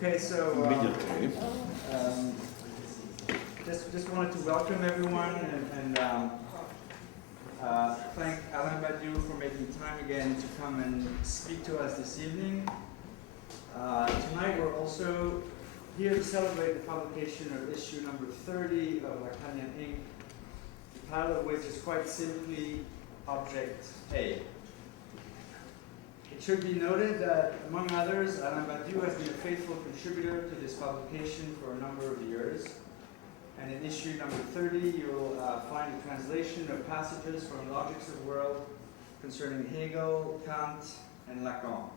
Okay, so just wanted to welcome everyone and thank Alain Badiou for making time again to come and speak to us this evening. Tonight we're also here to celebrate the publication of issue number 30 of Lacanian Ink, the title of which is quite simply Object A. It should be noted that, among others, Alain Badiou has been a faithful contributor to this publication for a number of years. And in issue number 30, you'll find a translation of passages from Logics of the World concerning Hegel, Kant, and Lacan.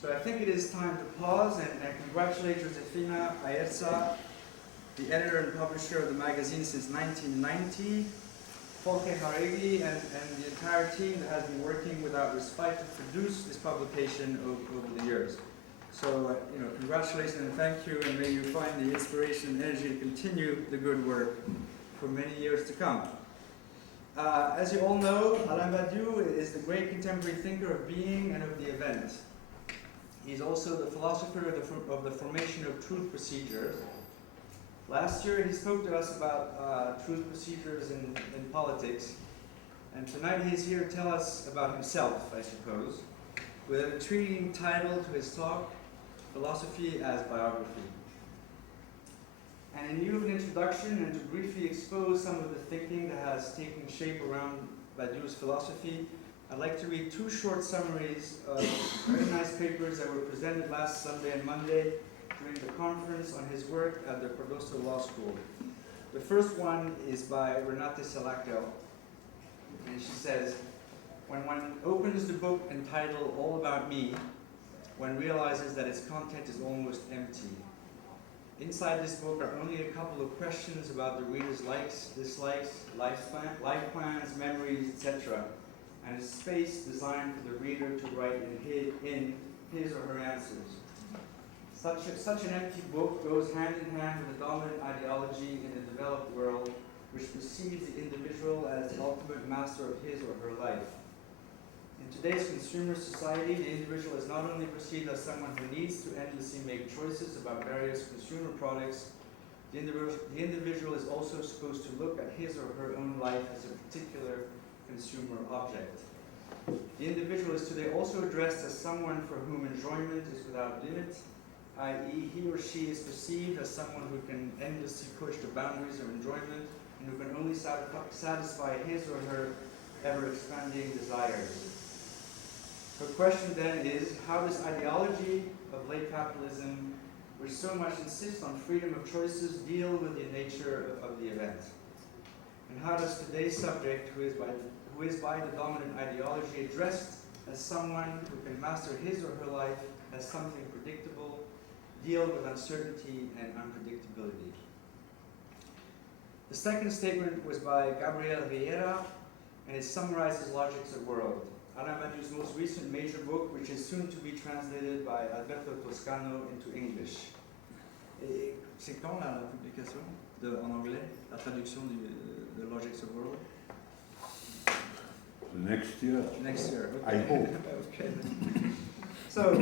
So I think it is time to pause and congratulate Josefina Aierza, the editor and publisher of the magazine since 1990, Folke Haregui, and the entire team that has been working without respite to produce this publication over the years. So, congratulations and thank you, and may you find the inspiration and energy to continue the good work for many years to come. As you all know, Alain Badiou is the great contemporary thinker of being and of the event. He's also the philosopher of the formation of truth procedures. Last year, he spoke to us about truth procedures in politics, and tonight he's here to tell us about himself, I suppose, with an intriguing title to his talk, Philosophy as Biography. And in lieu of an introduction and to briefly expose some of the thinking that has taken shape around Badiou's philosophy, I'd like to read two short summaries of very nice papers that were presented last Sunday and Monday during the conference on his work at the Cordosto Law School. The first one is by Renate Salakel, and she says, "When one opens the book entitled All About Me, one realizes that its content is almost empty. Inside this book are only a couple of questions about the reader's likes, dislikes, life plans, memories, etc., and a space designed for the reader to write in his or her answers. Such an empty book goes hand in hand with a dominant ideology in the developed world, which perceives the individual as the ultimate master of his or her life. In today's consumer society, the individual is not only perceived as someone who needs to endlessly make choices about various consumer products, the individual is also supposed to look at his or her own life as a particular consumer object. The individual is today also addressed as someone for whom enjoyment is without limit, i.e. he or she is perceived as someone who can endlessly push the boundaries of enjoyment and who can only satisfy his or her ever-expanding desires. The question then is, how does ideology of late capitalism, which so much insists on freedom of choices, deal with the nature of the event? And how does today's subject, who is by the dominant ideology addressed as someone who can master his or her life as something predictable, deal with uncertainty and unpredictability?" The second statement was by Gabriel Vieira, and it summarizes Logics of the World, Alain Badiou's most recent major book, which is soon to be translated by Alberto Toscano into English. Et c'est quand la publication en anglais, la traduction de Logics of the World? Next year. Next year, okay. I hope. Okay. So,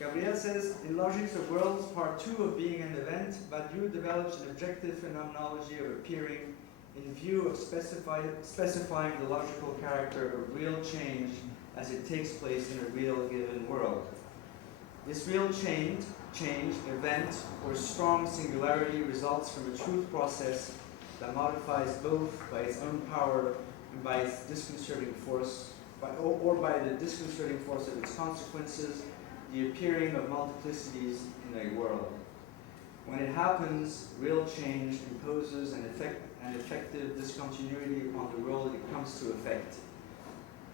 Gabriel says, in Logics of Worlds, part 2 of Being an Event, Badiou develops an objective phenomenology of appearing in view of specifying the logical character of real change as it takes place in a real given world. This real change, event, or strong singularity results from a truth process that modifies both by its own power and by its disconcerting force, or by the disconcerting force of its consequences, the appearing of multiplicities in a world. When it happens, real change imposes an effective discontinuity upon the world it comes to affect.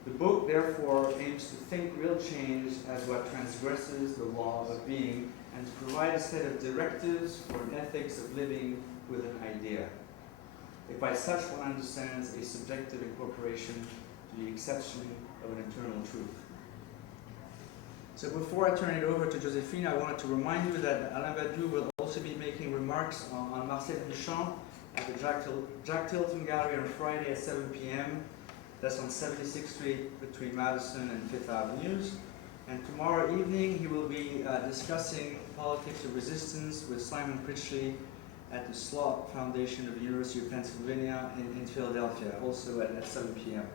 The book, therefore, aims to think real change as what transgresses the law of being and to provide a set of directives for an ethics of living with an idea. If by such one understands a subjective incorporation to the exception of an eternal truth. So before I turn it over to Josephine, I wanted to remind you that Alain Badiou will also be making remarks on Marcel Duchamp at the Jack Tilton Gallery on Friday at 7 p.m. That's on 76th Street between Madison and Fifth Avenues. And tomorrow evening, he will be discussing politics of resistance with Simon Critchley at the Slot Foundation of the University of Pennsylvania in Philadelphia, also at 7 p.m.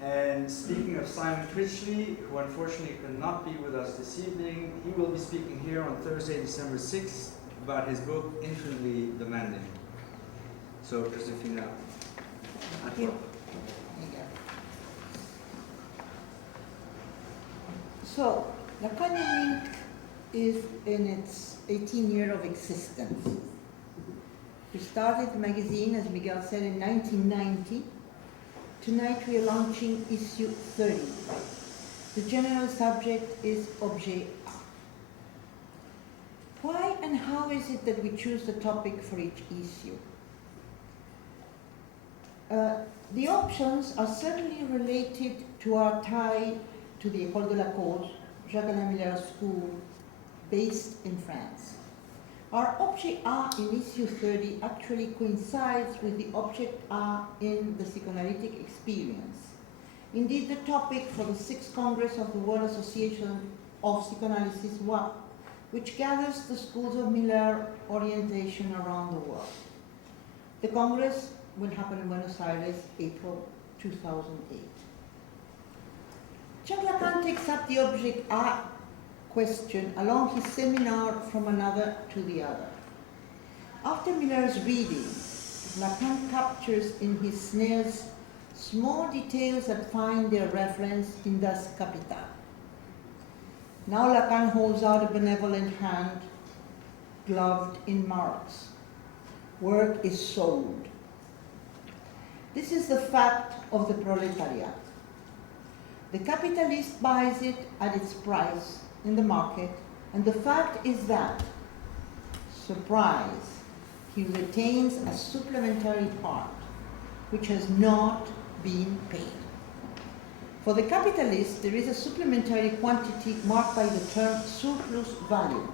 And speaking of Simon Critchley, who unfortunately could not be with us this evening, he will be speaking here on Thursday, December 6th, about his book, Infinitely Demanding. So, Josephina, at work. So, Lacanian Ink is in its 18th year of existence. We started the magazine, as Miguel said, in 1990. Tonight we are launching issue 30. The general subject is objet art. Why and how is it that we choose the topic for each issue? The options are certainly related to our tie to the École de la Cause, Jacques-Alain Miller's school, based in France. Our object art in issue 30 actually coincides with the object art in the psychoanalytic experience. Indeed, the topic for the 6th Congress of the World Association of Psychoanalysis, WAP, which gathers the schools of Miller orientation around the world. The Congress will happen in Buenos Aires, April 2008. Jacques Lacan takes up the object art question along his seminar from another to the other. After Miller's reading, Lacan captures in his snares small details that find their reference in Das Kapital. Now Lacan holds out a benevolent hand, gloved in marks. Work is sold. This is the fact of the proletariat. The capitalist buys it at its price in the market, and the fact is that, surprise, he retains a supplementary part which has not been paid. For the capitalist, there is a supplementary quantity marked by the term surplus value.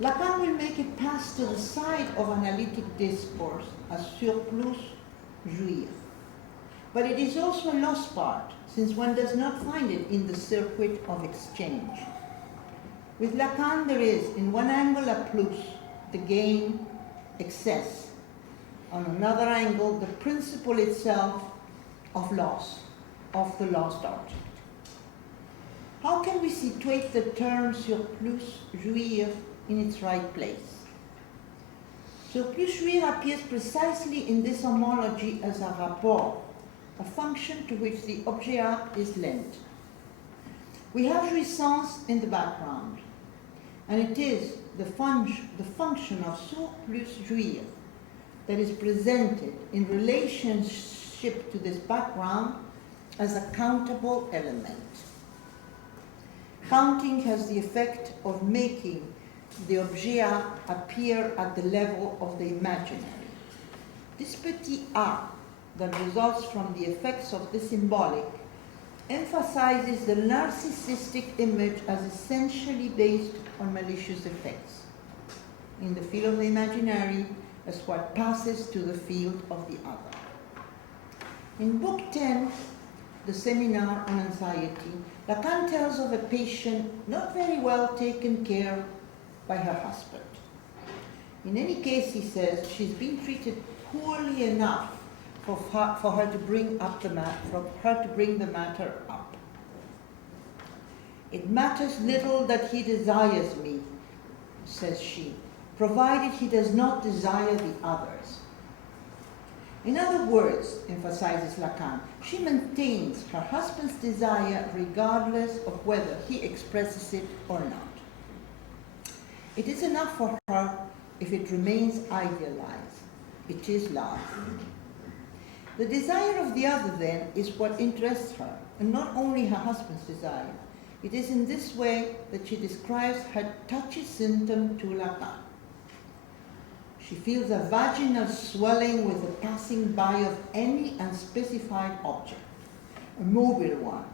Lacan will make it pass to the side of analytic discourse as surplus jouir. But it is also a lost part, since one does not find it in the circuit of exchange. With Lacan, there is, in one angle, a plus, the gain, excess. On another angle, the principle itself of loss, of the lost object. How can we situate the term surplus jouir in its right place? Surplus jouir appears precisely in this homology as a rapport, a function to which the objet is lent. We have jouissance in the background, and it is the function of surplus jouir that is presented in relationship to this background as a countable element. Counting has the effect of making the objet appear at the level of the imaginary. This petit a that results from the effects of the symbolic emphasizes the narcissistic image as essentially based on malicious effects, in the field of the imaginary as what passes to the field of the other. In Book 10, the seminar on anxiety, Lacan tells of a patient not very well taken care by her husband. In any case, he says, she's been treated poorly enough for her to bring the matter up. It matters little that he desires me, says she, provided he does not desire the others. In other words, emphasizes Lacan, she maintains her husband's desire regardless of whether he expresses it or not. It is enough for her if it remains idealized. It is love. The desire of the other, then, is what interests her, and not only her husband's desire. It is in this way that she describes her touchy symptom to Lacan. She feels a vaginal swelling with the passing by of any unspecified object, a mobile one,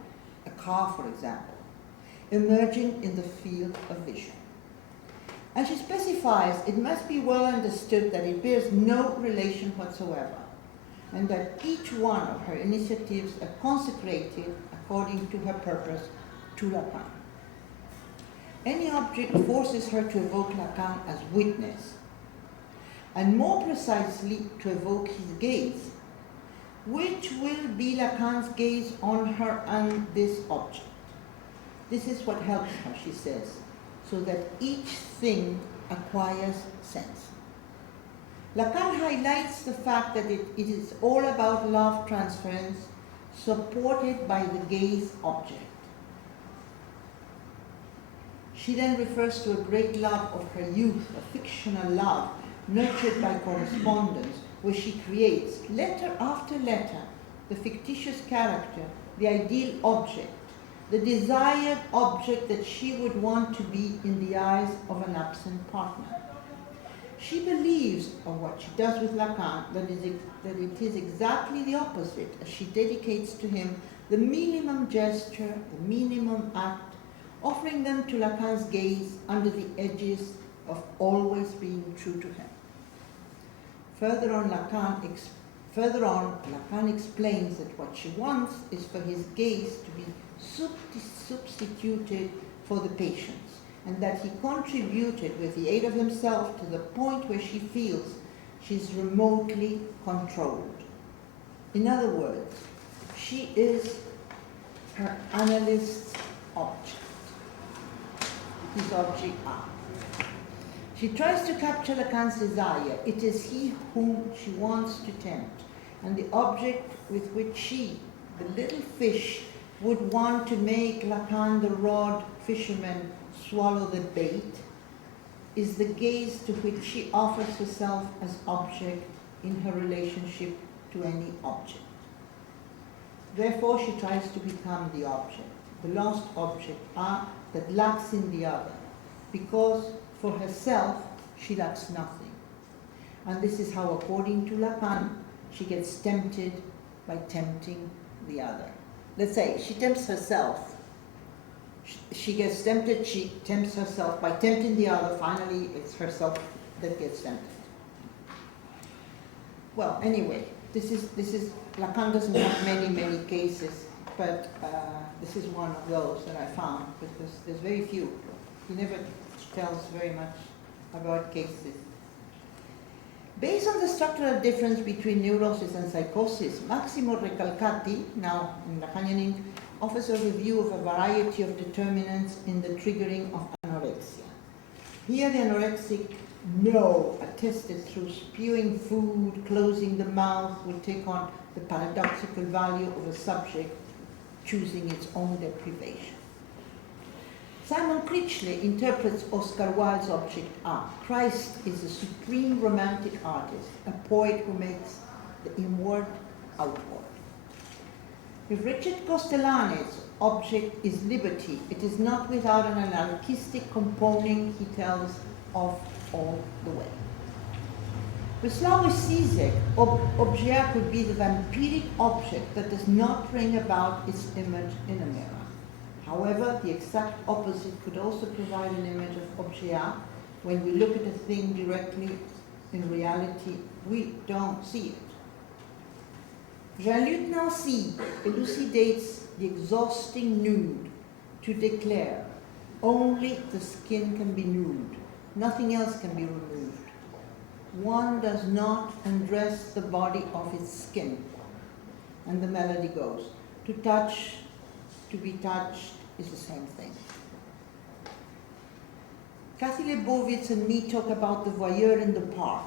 a car, for example, emerging in the field of vision. And she specifies it must be well understood that it bears no relation whatsoever, and that each one of her initiatives are consecrated, according to her purpose, to Lacan. Any object forces her to evoke Lacan as witness, and more precisely to evoke his gaze, which will be Lacan's gaze on her and this object. This is what helps her, she says, so that each thing acquires sense. Lacan highlights the fact that it is all about love transference supported by the gaze object. She then refers to a great love of her youth, a fictional love nurtured by correspondence, where she creates, letter after letter, the fictitious character, the ideal object, the desired object that she would want to be in the eyes of an absent partner. She believes, or what she does with Lacan, that it is exactly the opposite, as she dedicates to him the minimum gesture, the minimum act, offering them to Lacan's gaze under the edges of always being true to him. Further on, Lacan explains that what she wants is for his gaze to be substituted for the patient's, and that he contributed with the aid of himself to the point where she feels she's remotely controlled. In other words, she is her analyst's object, his object are. She tries to capture Lacan's desire. It is he whom she wants to tempt, and the object with which she, the little fish, would want to make Lacan, the rod fisherman, swallow the bait, is the gaze to which she offers herself as object in her relationship to any object. Therefore, she tries to become the object, the lost object, that lacks in the other, because for herself she lacks nothing. And this is how, according to Lacan, she gets tempted by tempting the other. Let's say she tempts herself. She gets tempted, she tempts herself by tempting the other. Finally, it's herself that gets tempted. Well, anyway, this is Lacan doesn't have many cases, but this is one of those that I found, because there's very few. He never tells very much about cases. Based on the structural difference between neurosis and psychosis, Massimo Recalcati, now in Lacanian Ink, offers a review of a variety of determinants in the triggering of anorexia. Here the anorexic know, attested through spewing food, closing the mouth, will take on the paradoxical value of a subject choosing its own deprivation. Simon Critchley interprets Oscar Wilde's object art. Christ is a supreme romantic artist, a poet who makes the inward outward. If Richard Costellani's object is liberty, it is not without an anarchistic component he tells of all the way. With Slavoj Zizek, objet could be the vampiric object that does not bring about its image in a mirror. However, the exact opposite could also provide an image of objet. When we look at a thing directly, in reality, we don't see it. Jean-Luc Nancy elucidates the exhausting nude to declare only the skin can be nude, nothing else can be removed. One does not undress the body of its skin. And the melody goes, to touch, to be touched is the same thing. Kathy Lebovitz and me talk about the voyeur in the park.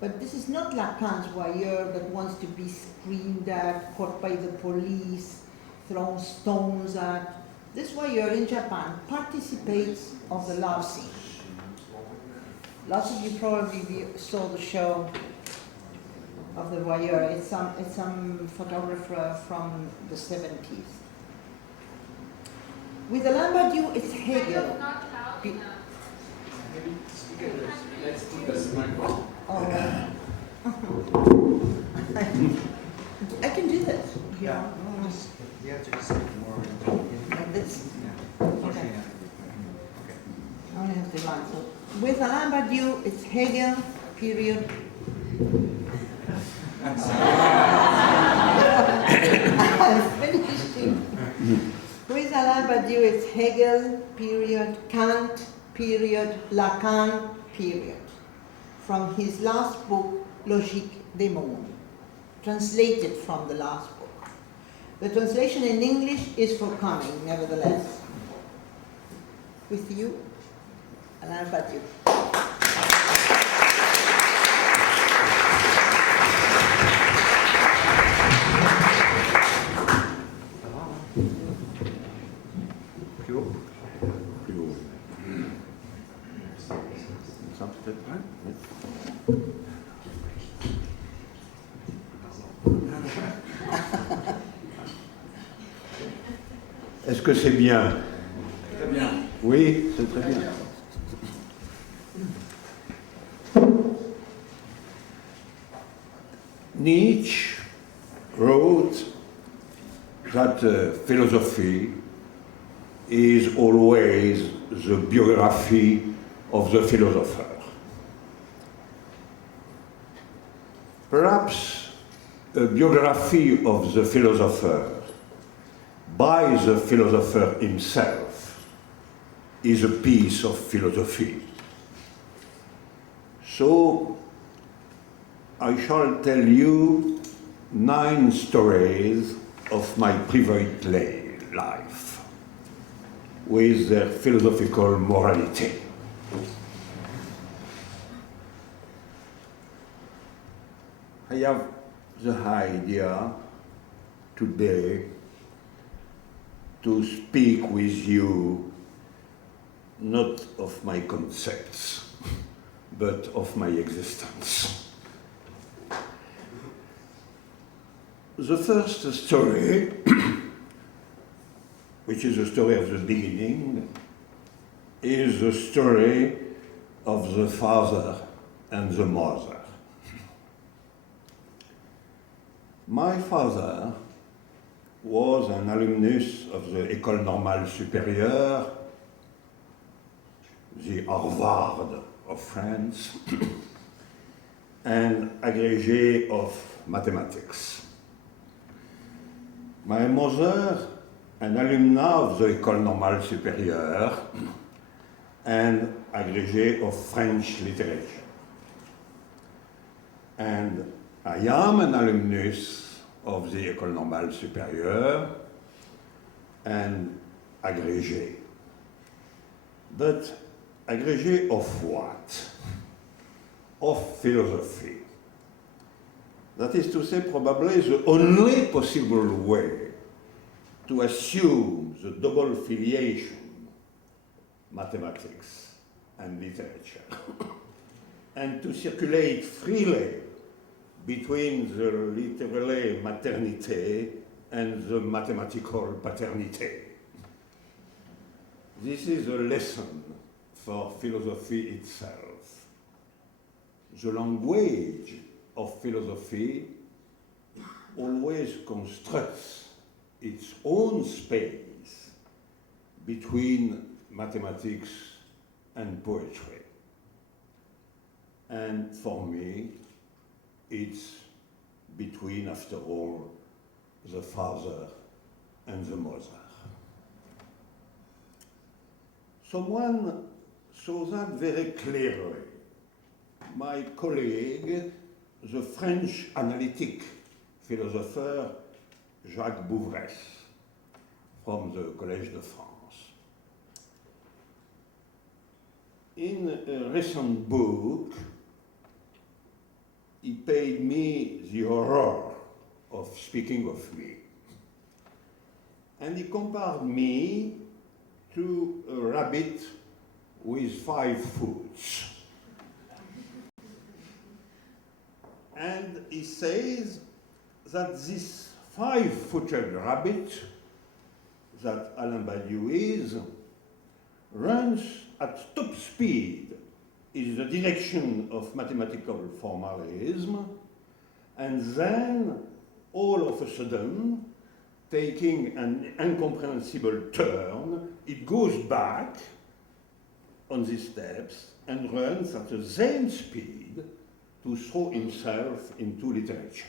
But this is not Lacan's voyeur that wants to be screamed at, caught by the police, thrown stones at. This voyeur in Japan participates of the love scene. Lots of you probably saw the show of the voyeur. It's some photographer from the 70s. With Alain Badiou, it's Hegel. Let's do this microphone. Oh, I can do this. Yeah. You have to just speak more. Like this. Yeah. Okay. Okay. I only have to line. So with Alain Badiou, it's Hegel, period. I'm finishing. With Alain Badiou is Hegel, period, Kant, period, Lacan, period. From his last book, Logique des Mondes, translated from the last book. The translation in English is forthcoming, nevertheless. With you, Alain Badiou. Est-ce que c'est bien? Très bien. Oui, c'est très bien. Nietzsche wrote that philosophy is always the biography of the philosopher. Perhaps a biography of the philosopher by the philosopher himself is a piece of philosophy. So I shall tell you 9 stories of my private life with their philosophical morality. I have the idea today to speak with you not of my concepts, but of my existence. The first story, which is the story of the beginning, is the story of the father and the mother. My father was an alumnus of the École Normale Supérieure, the Harvard of France, and agrégé of mathematics. My mother, an alumna of the École Normale Supérieure, and agrégé of French literature. And I am an alumnus of the École Normale Supérieure and agrégé. But agrégé of what? Of philosophy. That is to say, probably the only possible way to assume the double filiation, mathematics and literature, and to circulate freely between the literary maternité and the mathematical paternité. This is a lesson for philosophy itself. The language of philosophy always constructs its own space between mathematics and poetry. And for me, it's between, after all, the father and the mother. Someone saw that very clearly. My colleague, the French analytic philosopher Jacques Bouvresse, from the Collège de France. In a recent book, he paid me the horror of speaking of me. And he compared me to a rabbit with 5 foots. And he says that this 5-footed rabbit that Alain Badiou is runs at top speed in the direction of mathematical formalism, and then all of a sudden, taking an incomprehensible turn, it goes back on these steps and runs at the same speed to throw himself into literature.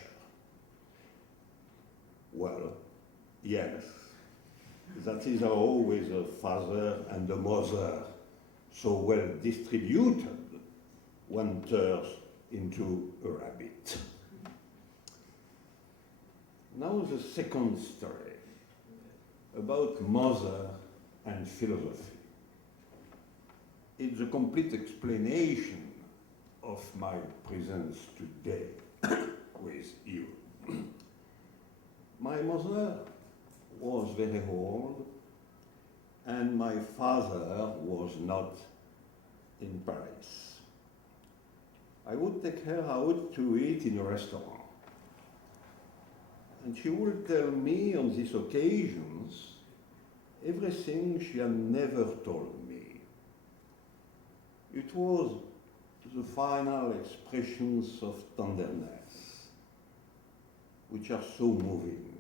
Well, yes, That is how with a father and a mother, so well distributed, one turns into a rabbit. Now the second story, about mother and philosophy. It's a complete explanation of my presence today with you. My mother was very old, and my father was not in Paris. I would take her out to eat in a restaurant. And she would tell me on these occasions everything she had never told me. It was the final expressions of tenderness, which are so moving,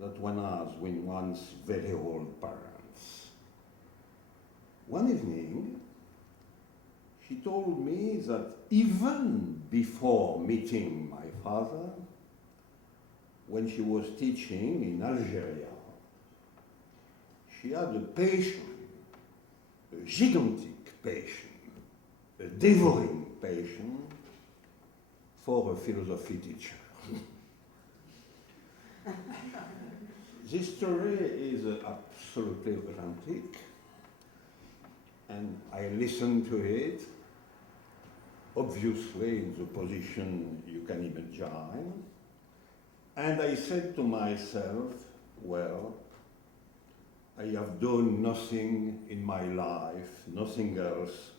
that one has with one's very old parents. One evening, she told me that even before meeting my father, when she was teaching in Algeria, she had a patient, a gigantic patient, a devouring patient for a philosophy teacher. This story is absolutely authentic, and I listened to it, obviously in the position you can imagine, and I said to myself, well, I have done nothing in my life, nothing else,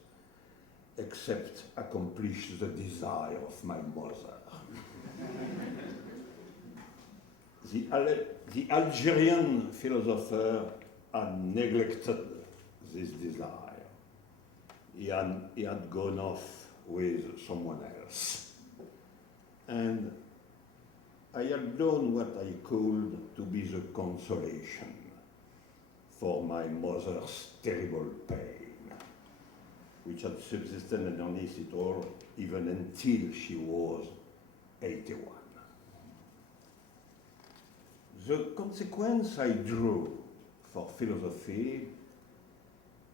except accomplish the desire of my mother. The Algerian philosopher had neglected this desire. He had gone off with someone else. And I had done what I could to be the consolation for my mother's terrible pain, which had subsisted underneath it all even until she was 81. The consequence I drew for philosophy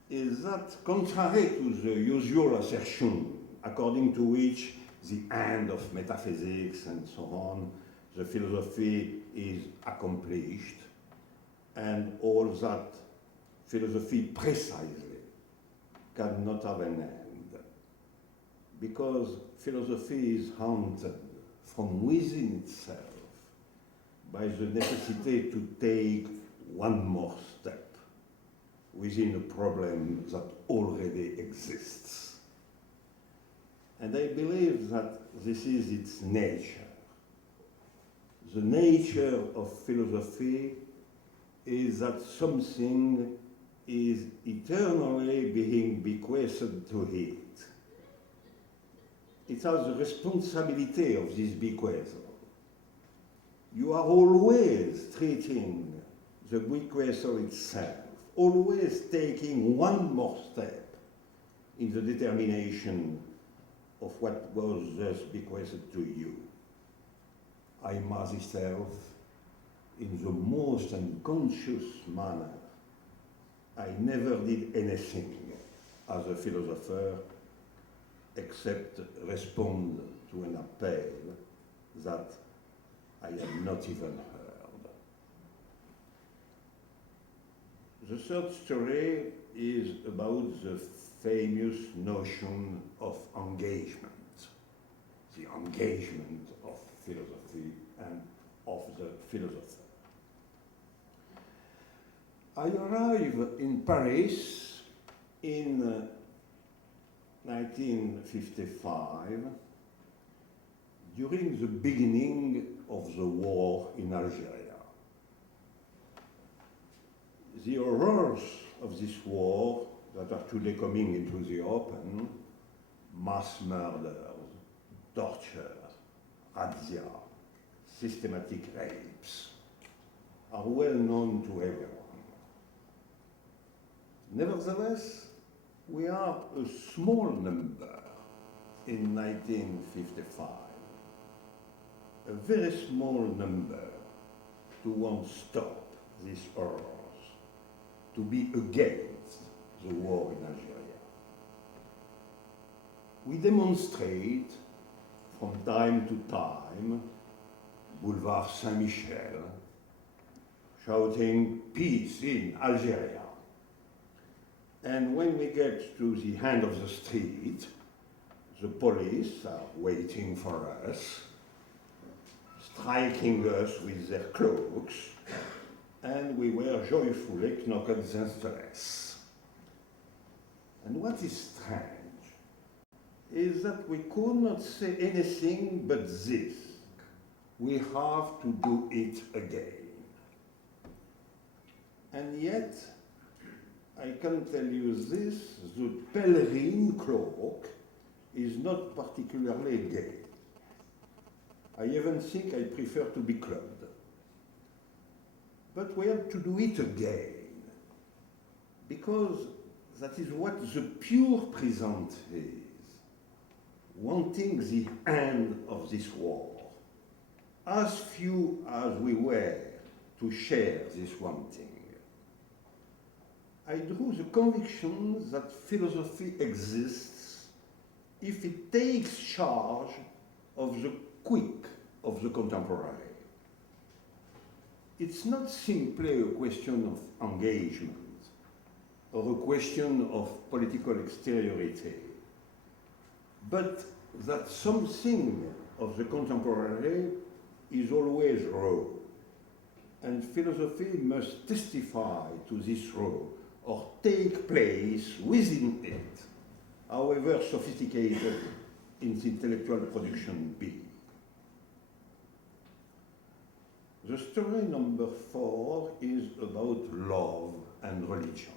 is that, contrary to the usual assertion according to which the end of metaphysics and so on, the philosophy is accomplished, and all that philosophy precisely cannot have an end, because philosophy is haunted from within itself by the necessity to take one more step within a problem that already exists. And I believe that this is its nature. The nature of philosophy is that something is eternally being bequeathed to it. It has the responsibility of this bequeathal. You are always treating the bequeathal itself, always taking one more step in the determination of what was thus bequeathed to you. I myself, in the most unconscious manner, I never did anything as a philosopher except respond to an appeal that I had not even heard. The third story is about the famous notion of engagement, the engagement of philosophy and of the philosopher. I arrived in Paris in 1955 during the beginning of the war in Algeria. The horrors of this war that are today coming into the open, mass murders, torture, razzia, systematic rapes, are well known to everyone. Nevertheless, we are a small number in 1955, a very small number to want to stop these horrors, to be against the war in Algeria. We demonstrate from time to time, Boulevard Saint-Michel, shouting peace in Algeria. And when we get to the end of the street, the police are waiting for us, striking us with their cloaks, and we were joyfully knocked senseless. And what is strange is that we could not say anything but this: we have to do it again. And yet, I can tell you this, the pèlerin cloak is not particularly gay. I even think I prefer to be clubbed. But we have to do it again, because that is what the pure present is, wanting the end of this war, as few as we were to share this wanting. I drew the conviction that philosophy exists if it takes charge of the quick of the contemporary. It's not simply a question of engagement or a question of political exteriority, but that something of the contemporary is always raw, and philosophy must testify to this raw or take place within it, however sophisticated its intellectual production be. The story number 4 is about love and religion.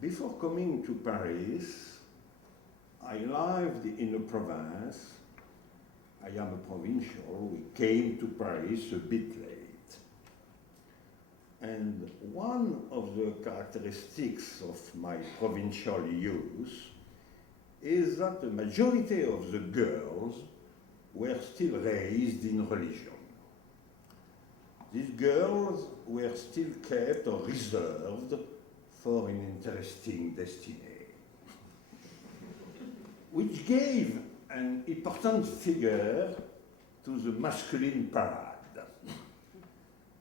Before coming to Paris, I lived in a province. I am a provincial. We came to Paris a bit late. And one of the characteristics of my provincial youth is that the majority of the girls were still raised in religion. These girls were still kept or reserved for an interesting destiny, which gave an important figure to the masculine parade,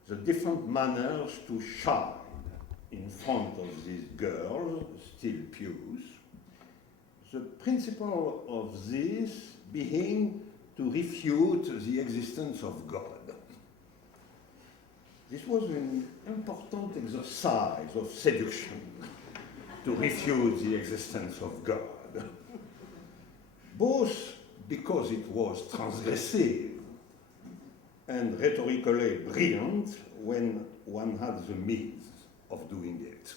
the different manners to shine in front of these girls, still pious, the principle of this being to refute the existence of God. This was an important exercise of seduction, to refute the existence of God, both because it was transgressive and rhetorically brilliant when one had the means of doing it.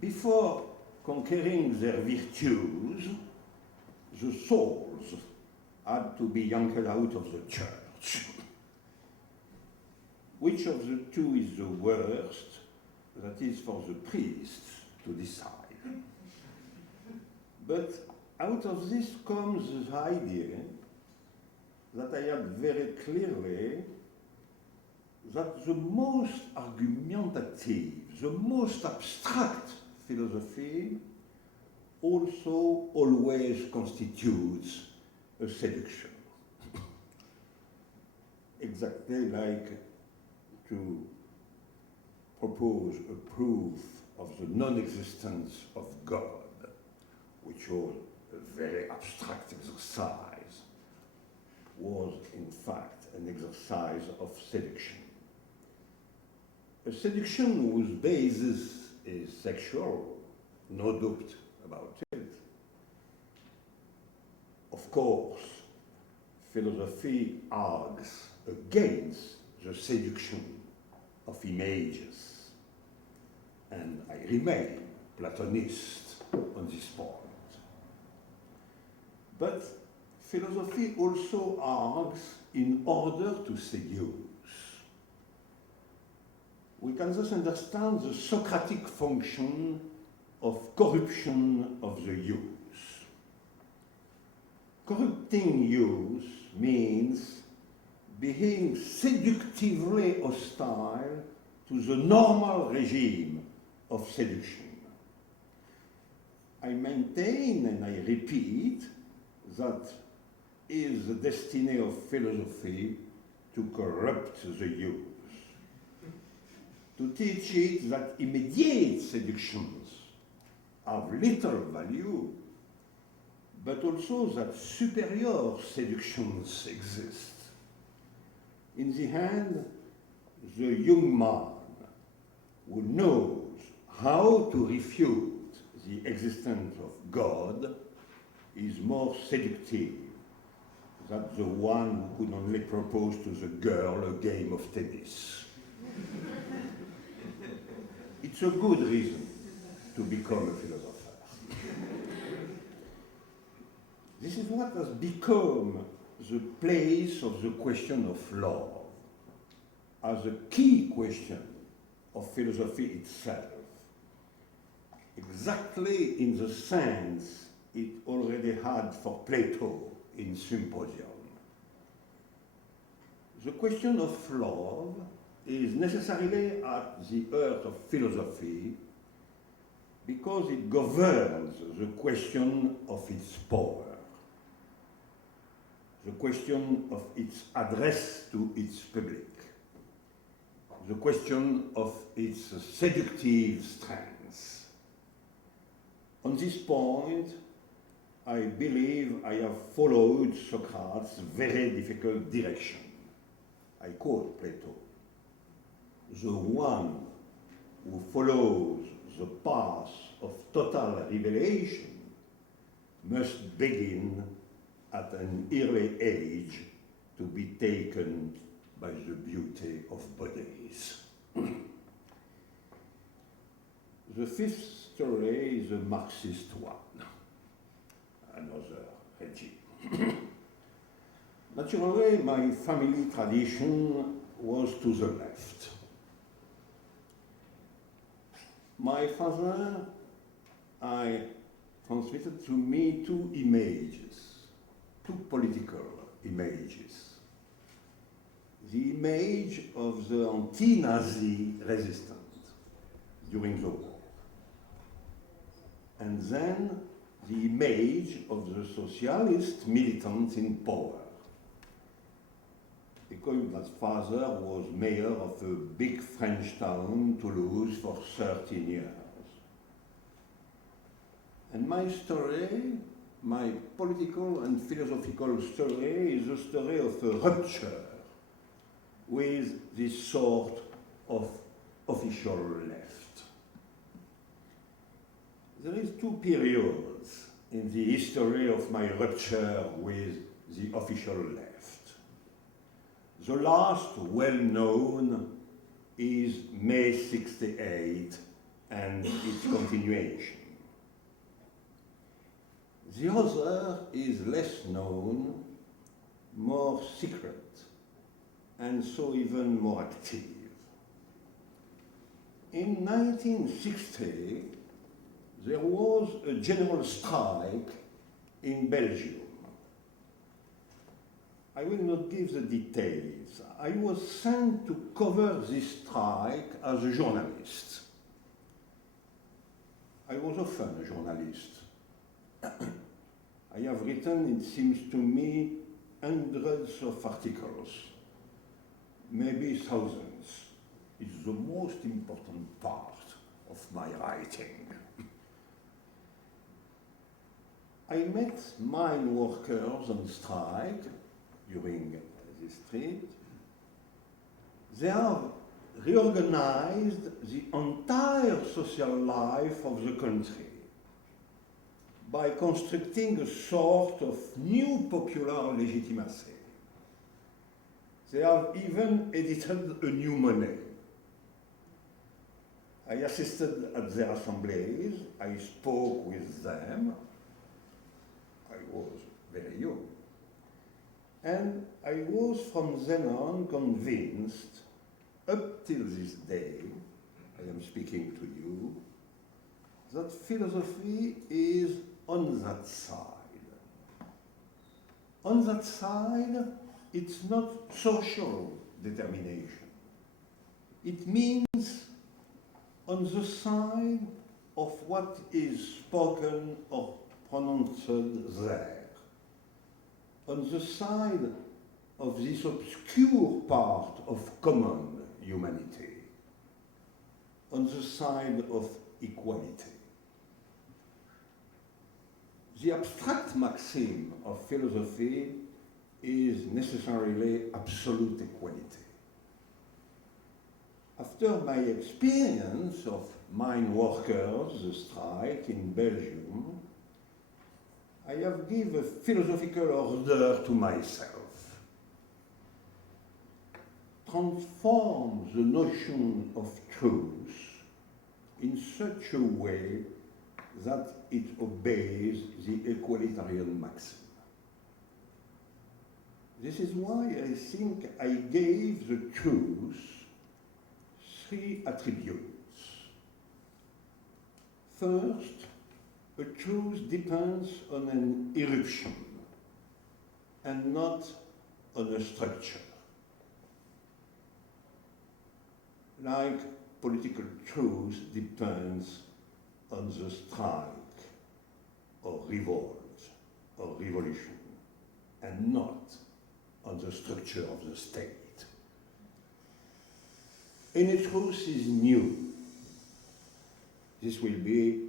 Before conquering their virtues, the souls had to be yanked out of the church. Which of the two is the worst? That is for the priests to decide. But out of this comes the idea that I had very clearly that the most argumentative, the most abstract philosophy also always constitutes a seduction. Exactly like to propose a proof of the non-existence of God, which was a very abstract exercise, was in fact an exercise of seduction. A seduction whose basis is sexual, no doubt about it. Of course, philosophy argues against the seduction of images, and I remain Platonist on this point. But philosophy also argues in order to seduce. We can thus understand the Socratic function of corruption of the youth. Corrupting youth means being seductively hostile to the normal regime of seduction. I maintain and I repeat that is the destiny of philosophy to corrupt the youth, to teach it that immediate seductions have little value, but also that superior seductions exist. In the hand, the young man who knows how to refute the existence of God is more seductive than the one who could only propose to the girl a game of tennis. It's a good reason to become a philosopher. This is what has become the place of the question of love as a key question of philosophy itself, exactly in the sense it already had for Plato in Symposium. The question of love is necessarily at the heart of philosophy because it governs the question of its power, the question of its address to its public, the question of its seductive strengths. On this point, I believe I have followed Socrates' very difficult direction. I quote Plato: "The one who follows the path of total revelation must begin at an early age to be taken by the beauty of bodies." The fifth story is a Marxist one, another regime. Naturally, my family tradition was to the left. My father transmitted to me two images, two political images. The image of the anti-Nazi resistance during the war, and then the image of the socialist militants in power. Because my father was mayor of a big French town, Toulouse, for 13 years. And my story, my political and philosophical story, is a story of a rupture with this sort of official left. There is two periods in the history of my rupture with the official left. The last well-known is May 68 and its continuation. The other is less known, more secret, and so even more active. In 1960, there was a general strike in Belgium. I will not give the details. I was sent to cover this strike as a journalist. I was often a journalist. I have written, it seems to me, hundreds of articles, maybe thousands. It's the most important part of my writing. I met mine workers on strike during this trip. They have reorganized the entire social life of the country by constructing a sort of new popular legitimacy. They have even edited a new money. I assisted at their assemblies, I spoke with them. I was very young. And I was from then on convinced, up till this day, I am speaking to you, that philosophy is on that side. On that side it's not social determination. It means on the side of what is spoken or pronounced there, on the side of this obscure part of common humanity, on the side of equality. The abstract maxim of philosophy is necessarily absolute equality. After my experience of mine workers, the strike in Belgium, I have given a philosophical order to myself. Transform the notion of truth in such a way that it obeys the egalitarian maxim. This is why I think I gave the truth three attributes. First, a truth depends on an eruption and not on a structure. Like political truth depends on the strike or revolt or revolution and not on the structure of the state. Any truth is new. This will be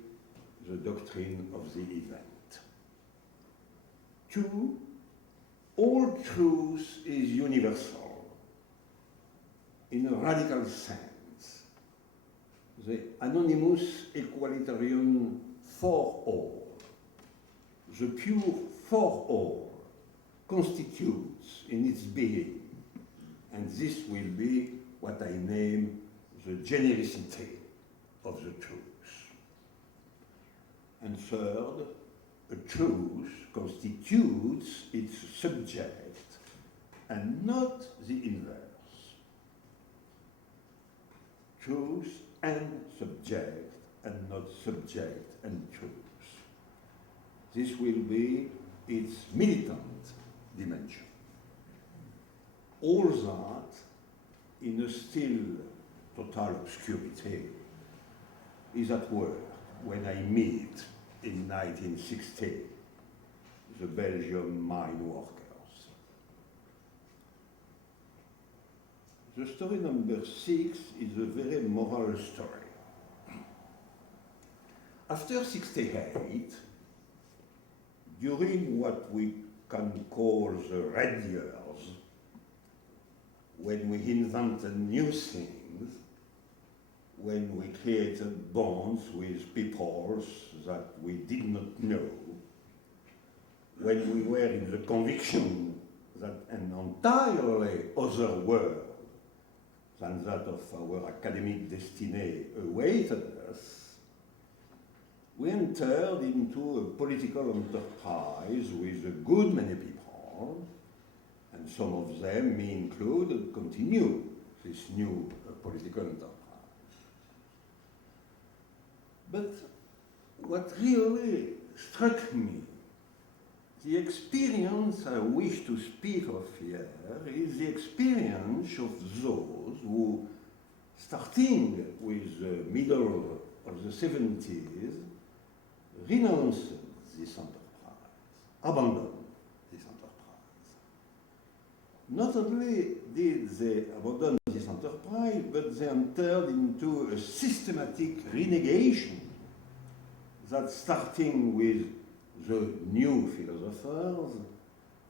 the doctrine of the event. Two, all truth is universal in a radical sense. The anonymous equalitarian for all, the pure for all, constitutes in its being, and this will be what I name the genericity of the truth. And third, a truth constitutes its subject and not the inverse. Truth and subject and not subject and truth. This will be its militant dimension. All that, in a still total obscurity, is at work when I meet in 1960 the Belgian mine workers. The story number 6 is a very moral story. After 68, during what we can call the red years, when we invented new things, when we created bonds with peoples that we did not know, when we were in the conviction that an entirely other world than that of our academic destiny awaited us, we entered into a political enterprise with a good many people, and some of them, me included, continue this new political enterprise. But what really struck me, the experience I wish to speak of here, is the experience of those who, starting with the middle of the 70s, renounced this enterprise, abandoned this enterprise. Not only did they abandon this enterprise, but they entered into a systematic renegation that, starting with the new philosophers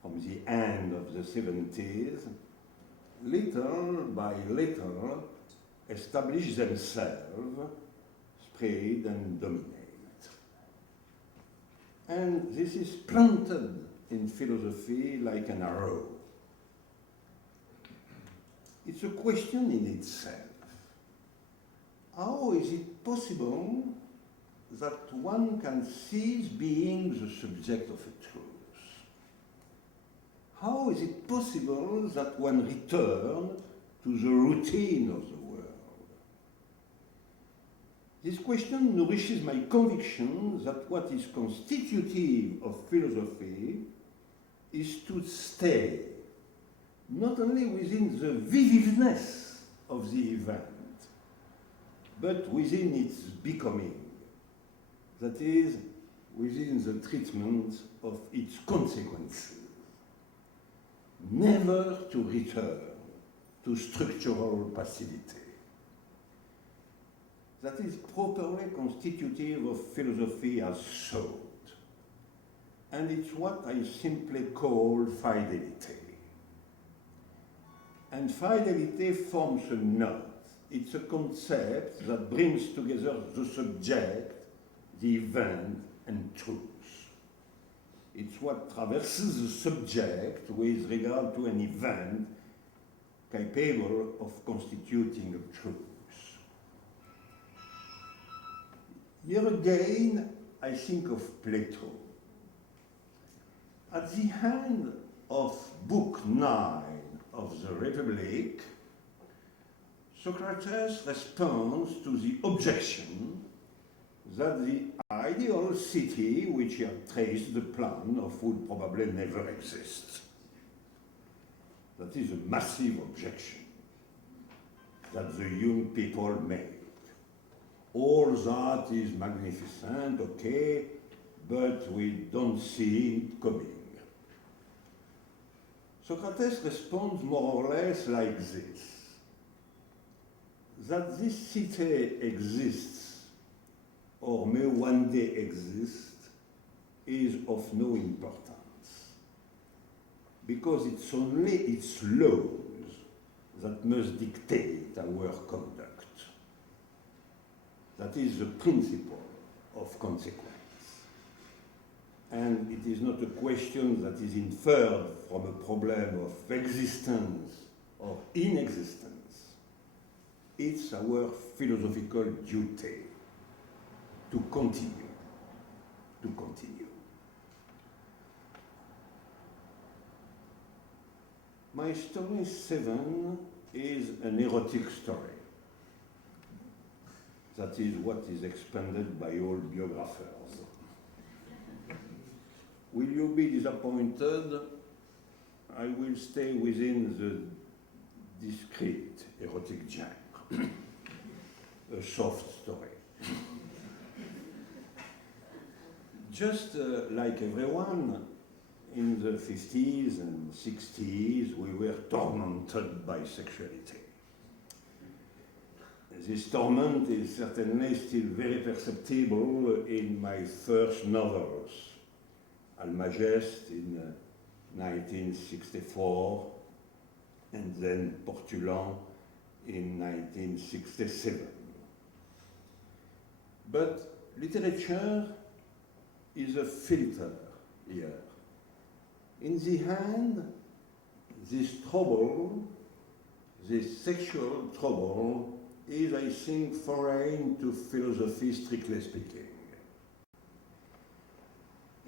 from the end of the 70s, little by little establish themselves, spread and dominate. And this is planted in philosophy like an arrow. It's a question in itself. How is it possible that one can cease being the subject of a truth? How is it possible that one returns to the routine of the world? This question nourishes my conviction that what is constitutive of philosophy is to stay not only within the vividness of the event, but within its becoming, that is, within the treatment of its consequences, never to return to structural passivity. That is properly constitutive of philosophy as thought. And it's what I simply call fidelity. And fidelity forms a knot. It's a concept that brings together the subject, the event, and truth. It's what traverses the subject with regard to an event capable of constituting a truth. Here again, I think of Plato. At the end of Book 9 of the Republic, Socrates responds to the objection that the ideal city which he had traced the plan of would probably never exist. That is a massive objection that the young people made. All that is magnificent, okay, but we don't see it coming. Socrates responds more or less like this, that this city exists or may one day exist is of no importance, because it's only its laws that must dictate our conduct. That is the principle of consequence. And it is not a question that is inferred from a problem of existence or inexistence. It's our philosophical duty to continue, to continue. My story 7 is an erotic story. That is what is expanded by all biographers. Will you be disappointed? I will stay within the discrete erotic genre, a soft story. Just like everyone, in the 50s and 60s, we were tormented by sexuality. This torment is certainly still very perceptible in my first novels, Almagest in 1964, and then Portulan in 1967. But literature is a filter here. In the hand, this trouble, this sexual trouble, is, I think, foreign to philosophy, strictly speaking.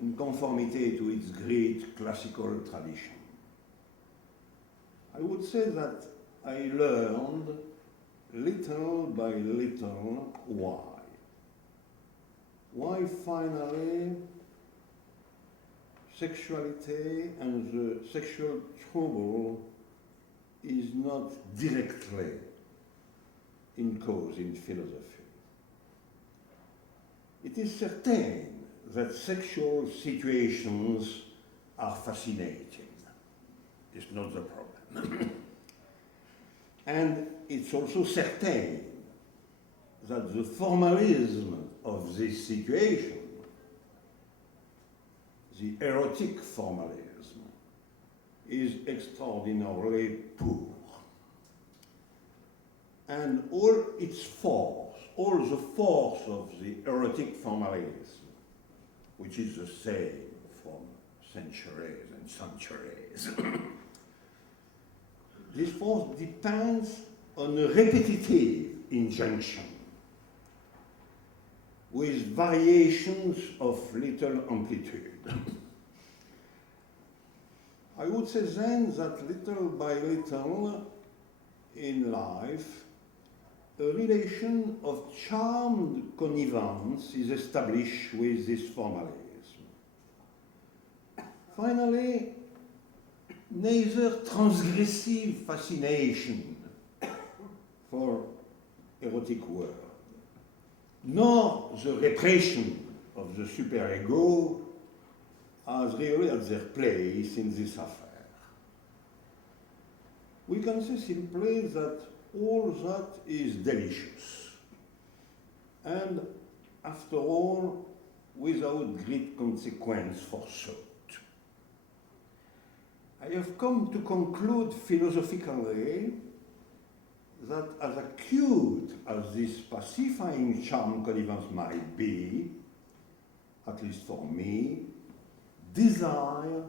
In conformity to its great classical tradition. I would say that I learned little by little why. Why finally sexuality and the sexual trouble is not directly in cause in philosophy. It is certain that sexual situations are fascinating. It's not the problem. And it's also certain that the formalism of this situation, the erotic formalism, is extraordinarily poor. And all its force, all the force of the erotic formalism, which is the same from centuries and centuries, this force depends on a repetitive injunction with variations of little amplitude. I would say then that little by little in life, a relation of charmed connivance is established with this formalism. Finally, neither transgressive fascination for erotic work, nor the repression of the superego as really at their place in this affair. We can say simply that all that is delicious, and after all, without great consequence for thought. I have come to conclude philosophically that as acute as this pacifying charm connivance might be, at least for me, desire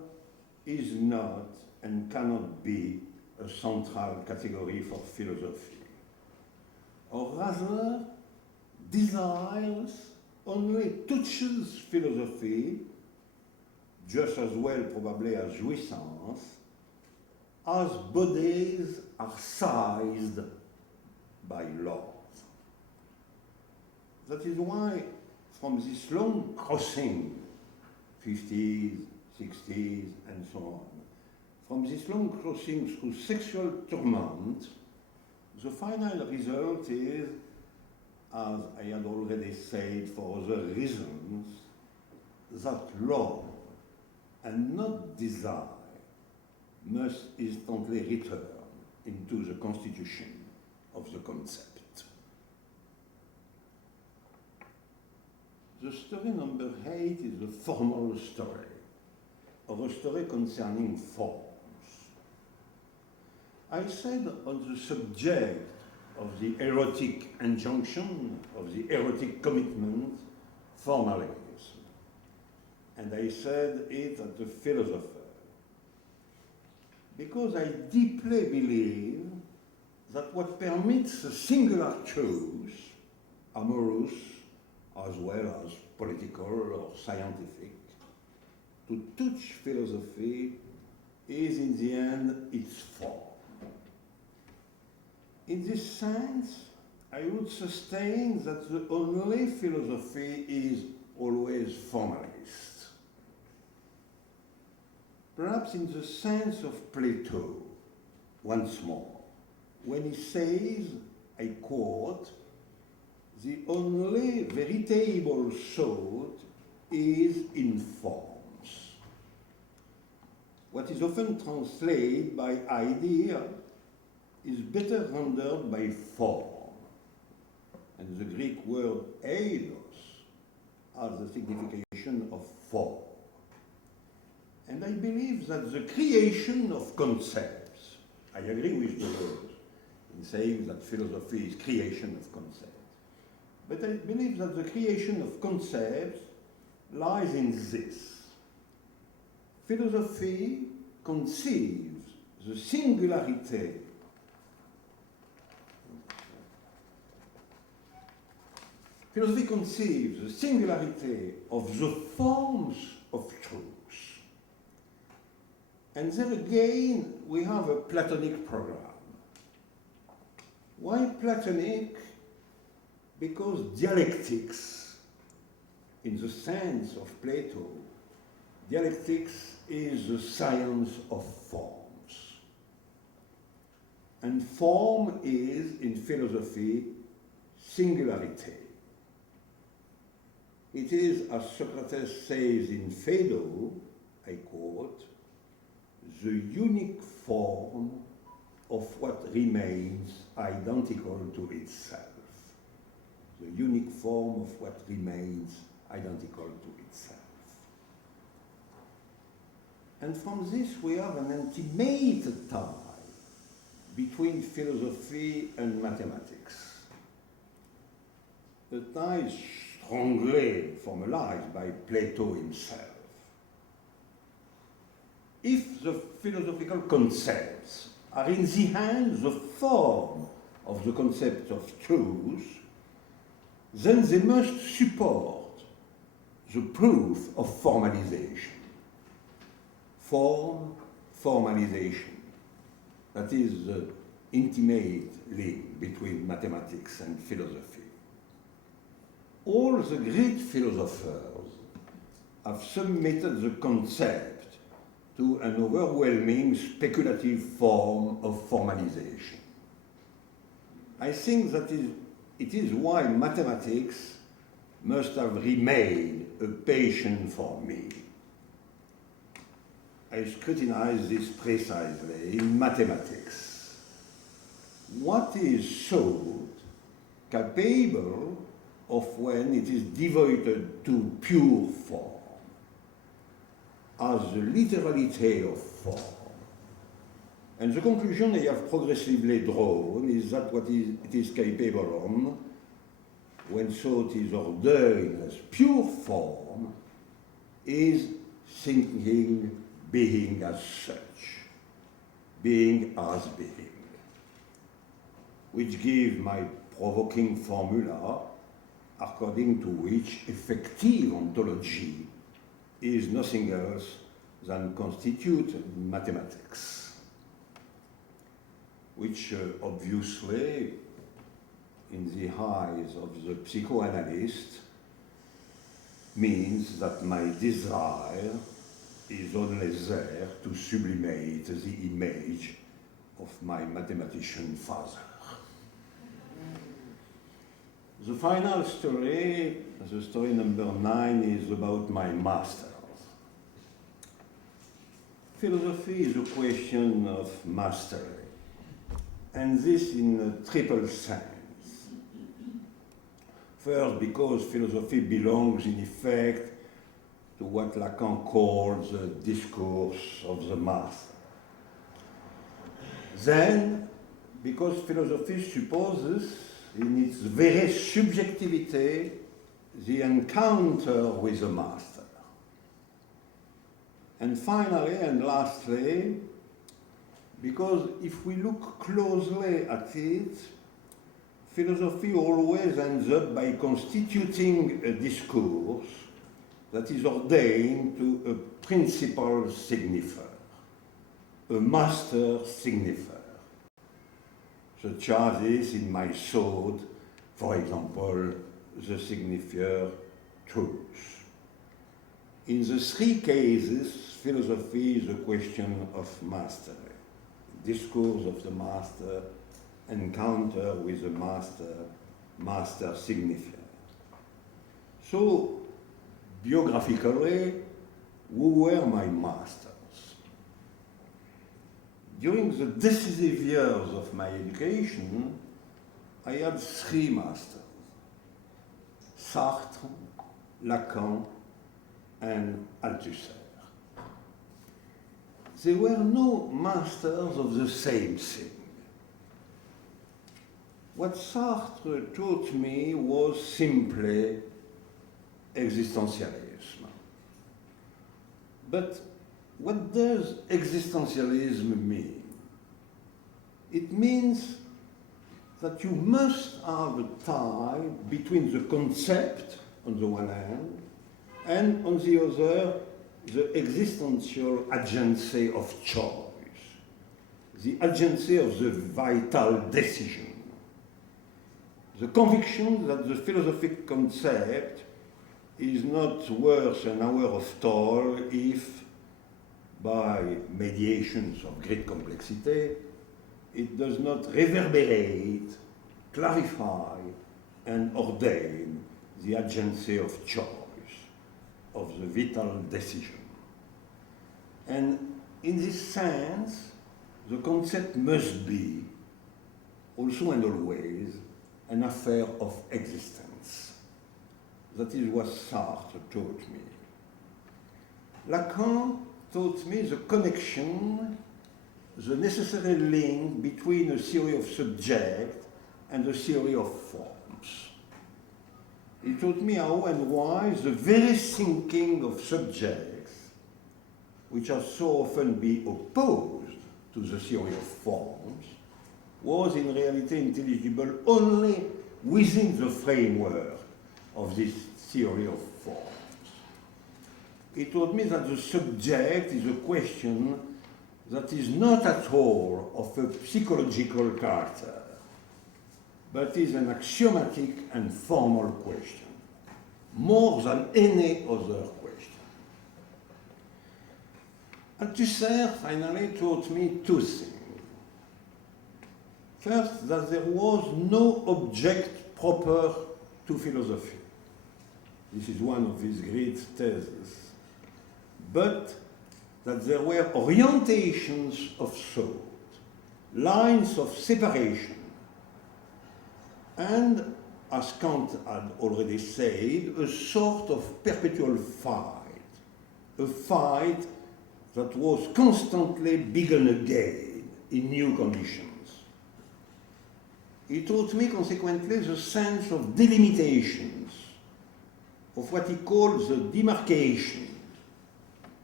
is not and cannot be a central category for philosophy. Or rather, desires only touches philosophy just as well probably as jouissance, as bodies are sized by laws. That is why from this long crossing, 50s, 60s, and so on, from this long crossing through sexual torment, the final result is, as I had already said for other reasons, that love and not desire must instantly return into the constitution of the concept. The story number 8 is a formal story, or a story concerning forms. I said on the subject of the erotic injunction, of the erotic commitment, formalism. And I said it as a philosopher, because I deeply believe that what permits a singular truth, amorous as well as political or scientific, to touch philosophy is in the end its form. In this sense, I would sustain that the only philosophy is always formalist. Perhaps in the sense of Plato, once more, when he says, I quote, the only veritable thought is in forms. What is often translated by idea is better rendered by form. And the Greek word eidos has the signification of form. And I believe that the creation of concepts, I agree with Deleuze in saying that philosophy is creation of concepts, but I believe that the creation of concepts lies in this. Philosophy conceives the singularity Philosophy conceives the singularity of the forms of truth. And there again, we have a Platonic program. Why Platonic? Because dialectics, in the sense of Plato, dialectics is the science of forms. And form is, in philosophy, singularity. It is, as Socrates says in Phaedo, I quote, the unique form of what remains identical to itself. The unique form of what remains identical to itself. And from this we have an intimate tie between philosophy and mathematics. The tie is strongly formalized by Plato himself. If the philosophical concepts are in the hands, the form of the concept of truth, then they must support the proof of formalization. Form, formalization. That is the intimate link between mathematics and philosophy. All the great philosophers have submitted the concept to an overwhelming speculative form of formalization. I think that it is why mathematics must have remained a passion for me. I scrutinize this precisely in mathematics. What is thought capable of when it is devoted to pure form, as the literality of form? And the conclusion I have progressively drawn is that what it is capable of, when thought is ordained as pure form, is thinking, being as such, being as being, which gives my provoking formula, according to which effective ontology is nothing else than constitute mathematics, which obviously, in the eyes of the psychoanalyst, means that my desire is only there to sublimate the image of my mathematician father. The final story, the story number 9, is about my masters. Philosophy is a question of mastery, and this in a triple sense. First, because philosophy belongs in effect to what Lacan calls the discourse of the master. Then, because philosophy supposes in its very subjectivity the encounter with the master. And finally, and lastly, because if we look closely at it, philosophy always ends up by constituting a discourse that is ordained to a principal signifier, a master signifier, such as is in my thought, for example, the signifier truth. In the three cases, philosophy is a question of mastery, discourse of the master, encounter with the master, master signifier. So, biographically, who were my masters? During the decisive years of my education, I had three masters: Sartre, Lacan, and Althusser. They were no masters of the same thing. What Sartre taught me was simply existentialism. But what does existentialism mean? It means that you must have a tie between the concept, on the one hand, and on the other, the existential agency of choice, the agency of the vital decision, the conviction that the philosophic concept is not worth an hour of toil if, by mediations of great complexity, it does not reverberate, clarify, and ordain the agency of choice, of the vital decision. And in this sense, the concept must be, also and always, an affair of existence. That is what Sartre taught me. Lacan taught me the connection, the necessary link between a theory of subject and a theory of forms. He taught me how and why the very thinking of subjects, which has so often been opposed to the theory of forms, was in reality intelligible only within the framework of this theory of forms. He taught me that the subject is a question that is not at all of a psychological character, but is an axiomatic and formal question, more than any other question. Althusser finally taught me two things. First, that there was no object proper to philosophy. This is one of his great theses. But that there were orientations of thought, lines of separation, and, as Kant had already said, a sort of perpetual fight, a fight that was constantly begun again in new conditions. He taught me consequently the sense of delimitations, of what he calls the demarcation,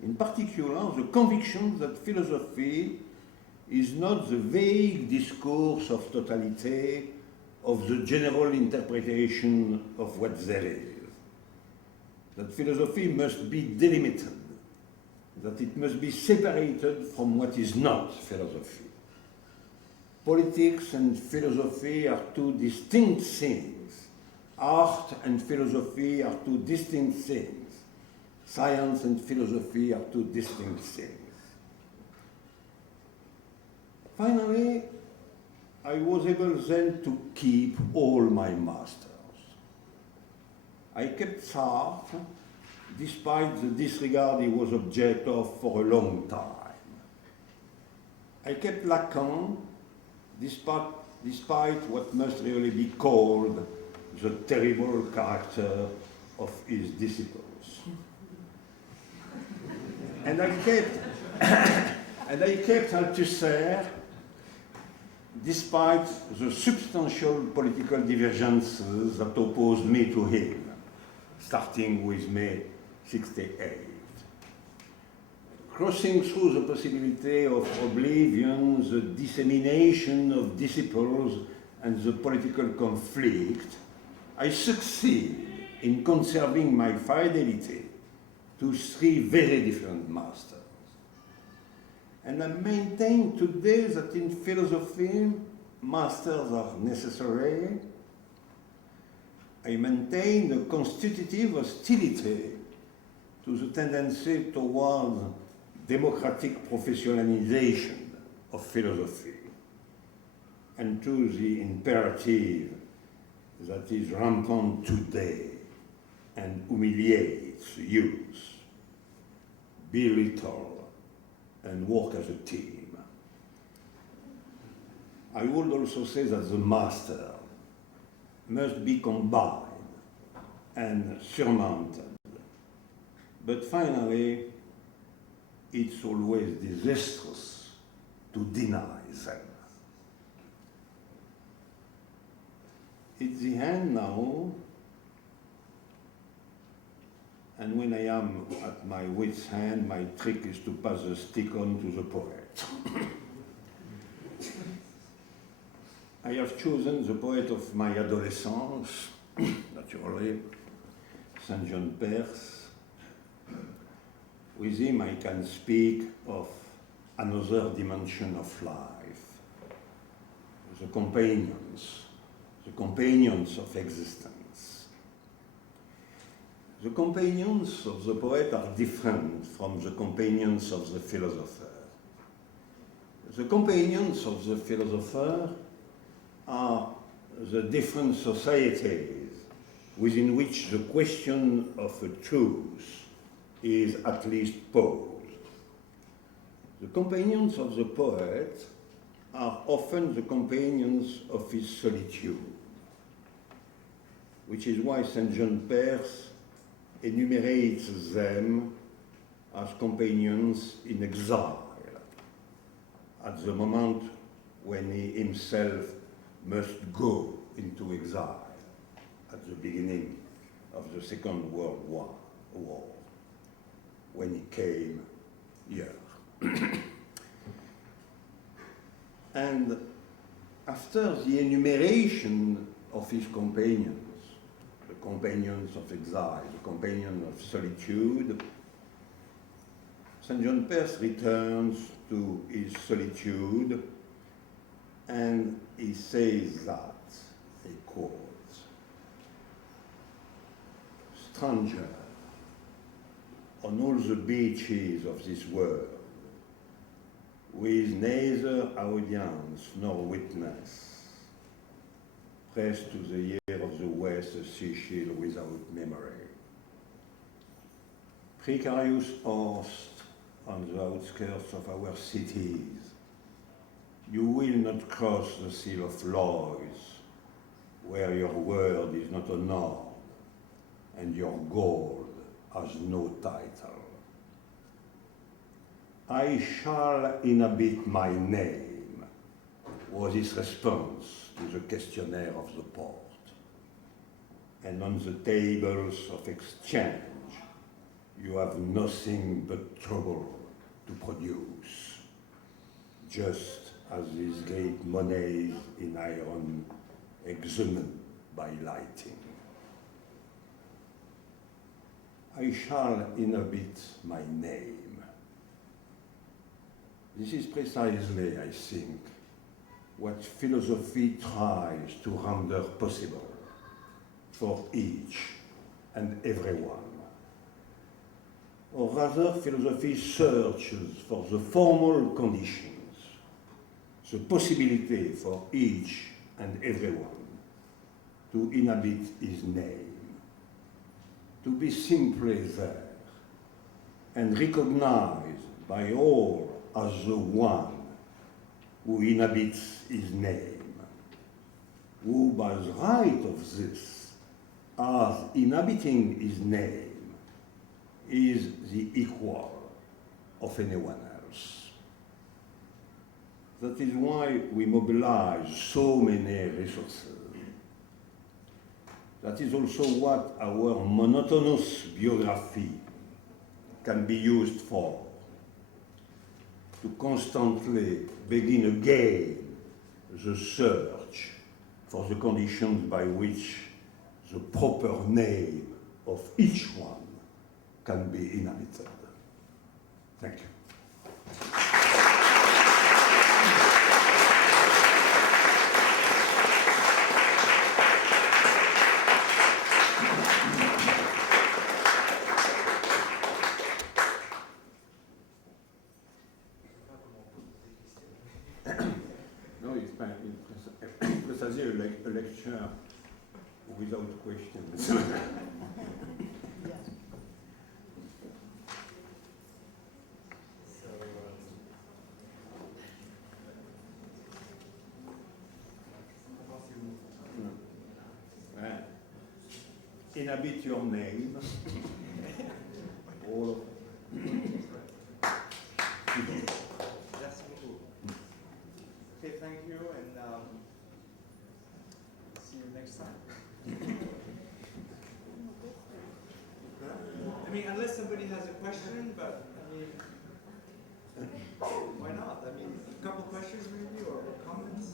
in particular the conviction that philosophy is not the vague discourse of totality, of the general interpretation of what there is, that philosophy must be delimited, that it must be separated from what is not philosophy. Politics and philosophy are two distinct things. Art and philosophy are two distinct things. Science and philosophy are two distinct things. Finally, I was able then to keep all my masters. I kept Sartre, despite the disregard he was object of for a long time. I kept Lacan, despite what must really be called the terrible character of his disciples. And I kept Althusser, despite the substantial political divergences that opposed me to him, starting with May 68. Crossing through the possibility of oblivion, the dissemination of disciples, and the political conflict, I succeed in conserving my fidelity to three very different masters. And I maintain today that in philosophy, masters are necessary. I maintain a constitutive hostility to the tendency towards democratic professionalization of philosophy and to the imperative that is rampant today and humiliates youth. Be little and work as a team. I would also say that the master must be combined and surmounted. But finally, it's always disastrous to deny them. It's the end now, and when I am at my wit's end, my trick is to pass the stick on to the poet. I have chosen the poet of my adolescence, naturally, Saint John Perse. With him I can speak of another dimension of life, the companions of existence. The companions of the poet are different from the companions of the philosopher. The companions of the philosopher are the different societies within which the question of a truth is at least posed. The companions of the poet are often the companions of his solitude, which is why Saint John Perse enumerates them as companions in exile, at the moment when he himself must go into exile, at the beginning of the Second World War, when he came here. And after the enumeration of his companions, the companions of exile, the companions of solitude, Saint John Perse returns to his solitude and he says that, he quotes, "Stranger, on all the beaches of this world, with neither audience nor witness, pressed to the ear of the West, a seashell without memory. Precarious host on the outskirts of our cities, you will not cross the seal of Lois, where your word is not honored and your gold has no title. I shall inhabit my name, was his response to the questionnaire of the port. And on the tables of exchange, you have nothing but trouble to produce, just as these great monnets in iron exhumed by lighting. I shall inhabit my name. This is precisely, I think, what philosophy tries to render possible for each and everyone. Or rather, philosophy searches for the formal conditions, the possibility for each and everyone to inhabit his name, to be simply there and recognized by all as the one who inhabits his name, who by the right of this, as inhabiting his name, is the equal of anyone else. That is why we mobilize so many resources. That is also what our monotonous biography can be used for, to constantly begin again the search for the conditions by which the proper name of each one can be inhabited. Thank you. No, it's precisely a lecture without questions. Inhabit your name. All of Merci beaucoup. Okay, thank you, and see you next time. I mean, unless somebody has a question, but I mean, why not? I mean, a couple questions maybe, or comments?